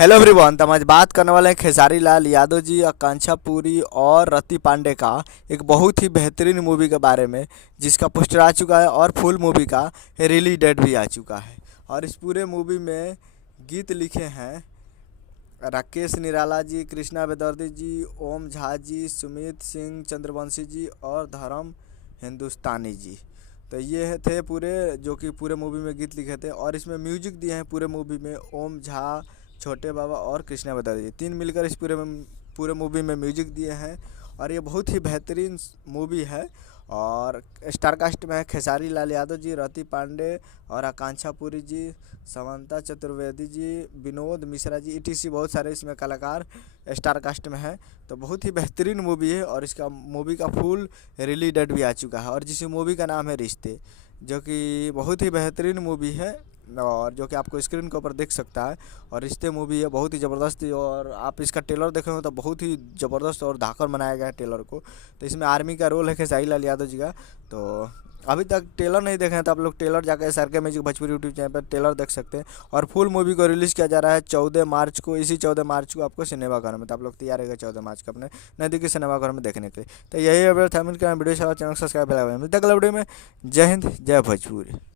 Hello everyone. तो हम आज बात करने वाले हैं खेसारी लाल यादव जी, आकांक्षा पुरी और रति पांडे का एक बहुत ही बेहतरीन मूवी के बारे में, जिसका पोस्टर आ चुका है और फुल मूवी का रिलीज डेट भी आ चुका है। और इस पूरे मूवी में गीत लिखे हैं राकेश निराला जी, कृष्णा बेदर्दी जी, ओम झा जी, सुमित सिंह चंद्रवंशी जी और धर्म हिंदुस्तानी जी। तो ये थे पूरे जो कि पूरे मूवी में गीत लिखे थे। और इसमें म्यूजिक दिए हैं पूरे मूवी में ओम झा, छोटे बाबा और कृष्णा बेदर्जी जी, तीन मिलकर इस पूरे मूवी में म्यूजिक दिए हैं। और ये बहुत ही बेहतरीन मूवी है। और स्टार कास्ट में है खेसारी लाल यादव जी, रति पांडे और आकांक्षा पुरी जी, समंता चतुर्वेदी जी, विनोद मिश्रा जी, ईटीसी बहुत सारे इसमें कलाकार स्टार कास्ट में है। तो बहुत ही बेहतरीन मूवी है और इसका मूवी का फुल रिलीज डेट भी आ चुका है। और जिस मूवी का नाम है रिश्ते, जो कि बहुत ही बेहतरीन मूवी है और जो कि आपको स्क्रीन के ऊपर देख सकता है। और रिश्ते मूवी है बहुत ही ज़बरदस्त। और आप इसका ट्रेलर देखेंगे तो बहुत ही ज़बरदस्त और धाकड़ बनाया गया है ट्रेलर को। तो इसमें आर्मी का रोल है खेसारी लाल यादव जी का। तो अभी तक ट्रेलर नहीं देखे हैं तो आप लोग ट्रेलर जाकर SRK music Bhojpuri YouTube channel पर ट्रेलर देख सकते हैं। और फुल मूवी को रिलीज़ किया जा रहा है 14 मार्च को। इसी 14 मार्च को आपको सिनेमाघर में, तो आप लोग तैयार रहेगा 14 मार्च को अपने नज़दीकी सिनेमाघर में देखने के लिए। तो यही अपडेट था। वीडियो चैनल सब्सक्राइब मिलते हैं अगला वीडियो में। जय हिंद, जय भोजपुरी।